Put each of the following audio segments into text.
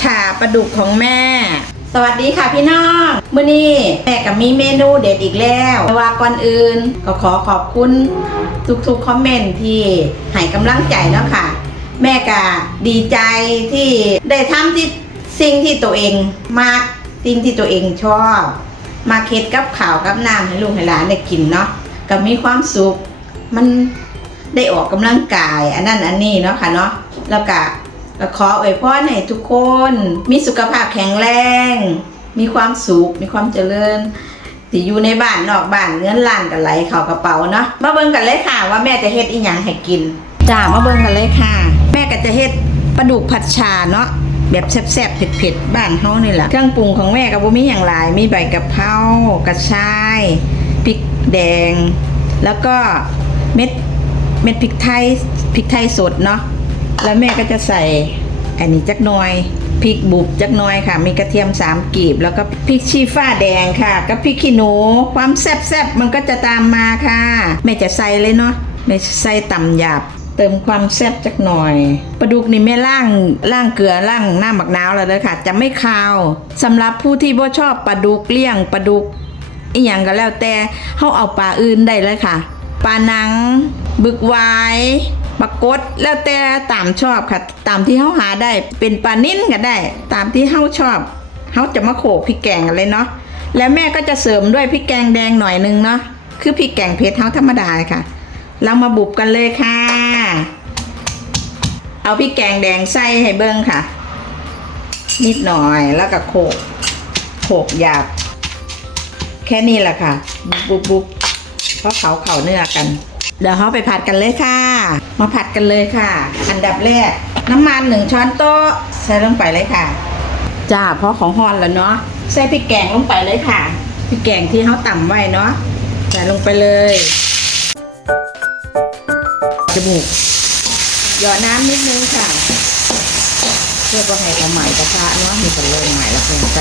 ฉ่าปลาดุกของแม่ สวัสดีค่ะพี่น้องมื้อนี้แม่กับมีเมนูเด็ดอีกแล้วว่าก่อนอื่นก็ขอขอบคุณทุกๆคอมเมนต์ที่ให้กำลังใจเนาะค่ะ แม่ก็ดีใจที่ได้ทำที่สิ่งที่ตัวเองมากสิ่งที่ตัวเองชอบ มาเค็ดกับข่าวกับน้ำให้ลูกให้หลานได้กินเนาะก็มีความสุขมันได้ออกกำลังกาย อันนั้นอันนี้เนาะค่ะเนาะแล้วก็ ก็ขออวยพรให้ทุกคน มีสุขภาพแข็งแรง มีความสุข มีความเจริญที่อยู่ในบ้านนอกบ้านเงินล้านกันไหลเข้ากระเป๋าเนาะมาเบิ่งกันเลยค่ะ ว่าแม่จะเฮ็ดอีหยังให้กินจ้ามาเบิ่งกันเลยค่ะ แม่ก็จะเฮ็ดปลาดุกผัดชาเนาะแบบแซ่บๆเผ็ดๆบ้านเฮานี่แหละเครื่องปรุงของแม่ก็บ่มีหยังหลายมีใบกะเพรากระชายพริกแดง แล้วก็เม็ดเม็ดพริกไทยพริกไทยสดเนาะ แล้วแม่ก็จะใส่อันนี้จักหน่อยพริกบุบจักหน่อยค่ะ มีกระเทียมสามกีบ แล้วก็พริกชี้ฟ้าแดงค่ะ กับพริกขี้หนู ความแซ่บๆมันก็จะตามมาค่ะแม่จะใส่เลยเนาะแม่ใส่ตำหยาบ เติมความแซ่บจักหน่อยปลาดุกนี่แม่ล่างล่างเกลือล่างหน้าหมักนาวแล้วเลยค่ะ จะไม่คาวสำหรับผู้ที่บ่ชอบปลาดุกเลี่ยงปลาดุกอีหยังก็แล้วแต่เฮาเอาปลาอื่นได้เลยค่ะปลาหนัง บึกหว ปลากดแล้วแต่ตามชอบค่ะ ตามที่เฮาหาได้เป็นปลานิ่นก็ได้ ตามที่เฮาชอบเฮาจะมาโขลกพริกแกงกันเลยเนาะแล้วแม่ก็จะเสริมด้วยพริกแกงแดงหน่อยนึงเนาะคือพริกแกงเผ็ดเฮาธรรมดาค่ะ เรามาบุบกันเลยค่ะ เอาพริกแกงแดงใส่ให้เบิ่งค่ะ นิดหน่อยแล้วก็โขกโขลกหยาบ แค่นี้แหละค่ะบุบบุบเพราะเขาเข่าเนื้อกัน เดี๋ยวเขาไปผัดกันเลยค่ะ มาผัดกันเลยค่ะ อันดับแรก น้ำมันหนึ่งช้อนโต๊ะใส่ลงไปเลยค่ะ จ้าเพราะของฮอนแล้วเนาะใส่พริกแกงลงไปเลยค่ะพริกแกงที่เขาต่ำไว้เนาะใส่ลงไปเลยจมูกหยอดน้ำนิดนึงค่ะเพื่อก็ให้เขาใหม่กระทะเนาะมีกันเลยใหม่แล้วเพิ่มไป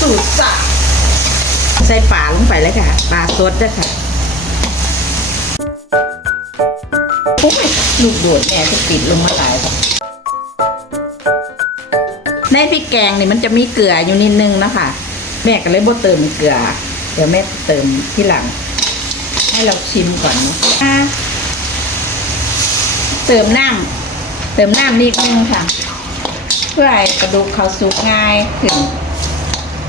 สูตรสักใส่ปลาลงไปเลยค่ะปลาสดด้วยค่ะ ลูกโดดแม่จะปิดลงมาหลายค่ะในพริกแกงนี่มันจะมีเกลืออยู่นิดนึงนะคะแม่ก็เลยบ่เติมเกลือ เดี๋ยวแม่เติมที่หลัง ให้เราชิมก่อนนะอะเติมน้ำเติมน้ำนิดนึงค่ะ เพื่อให้กระดูกเขาสุกง่ายขึ้น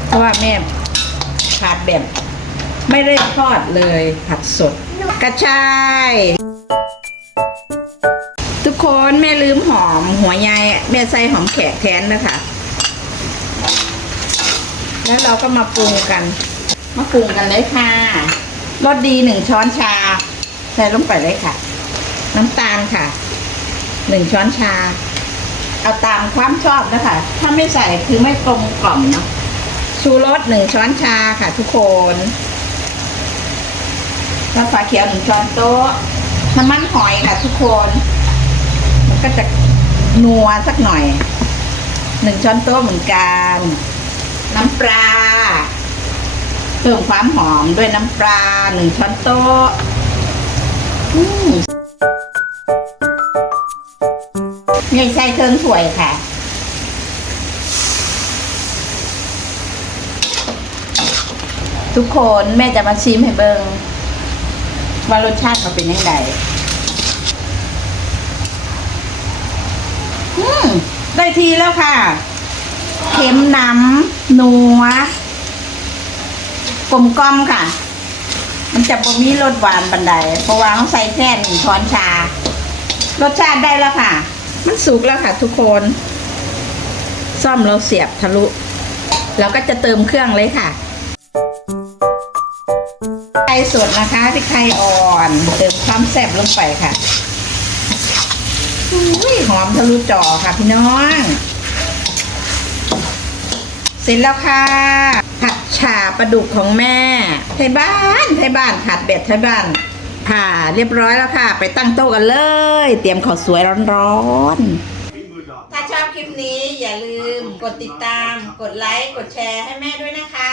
เพราะว่าแม่ผัดแบบไม่ได้ทอดเลยผัดสด กระชาย คนแม่ลืมหอมหัวใยแม่ใส่หอมแขกแทนนะคะ แล้วเราก็มาปรุงกัน มาปรุงกันเลยค่ะรสดีหนึ่งช้อนชา ใส่ลงไปเลยค่ะ น้ำตาลค่ะหนึ่งช้อนชา เอาตามความชอบนะคะ ถ้าไม่ใส่คือไม่กลมกล่อมเนาะชูรสหนึ่งช้อนชาค่ะทุกคนน้ำปลาเขียวหนึ่งช้อนโต๊ะน้ำมันหอยค่ะทุกคนมัน ก็จะนัวสักหน่อยหนึ่งช้อนโต๊ะเหมือนกัน น้ำปลาเพิ่มความหอมด้วยน้ำปลาหนึ่งช้อนโต๊ะนี่ใส่เครื่องถ้วยค่ะทุกคนแม่จะมาชิมให้เบิงว่ารสชาติเขาเป็นยังไงอืม ได้ทีแล้วค่ะเค็มน้ำนัวกลมกล่อมค่ะ มันจะบ่มีรสหวานบันไดเพราะว่าเขาใส่แค่หนึ่งช้อนชา รสชาติได้แล้วค่ะ มันสุกแล้วค่ะ ทุกคน ซ่อมเราเสียบทะลุแล้วก็จะเติมเครื่องเลยค่ะไทยสดนะคะพริกไทยอ่อน เติมความแซ่บลงไปค่ะ อุ้ยหอมทะลุจอค่ะพี่น้อง เสร็จแล้วค่ะ ผัดฉ่าปลาดุกของแม่ไทยบ้านไทยบ้านผัดแบบไทยบ้านค่ะ เรียบร้อยแล้วค่ะ ไปตั้งโต๊ะกันเลย เตรียมข้าวสวยร้อนๆ ถ้าชอบคลิปนี้อย่าลืมกดติดตาม กดไลค์ กดแชร์ให้แม่ด้วยนะคะ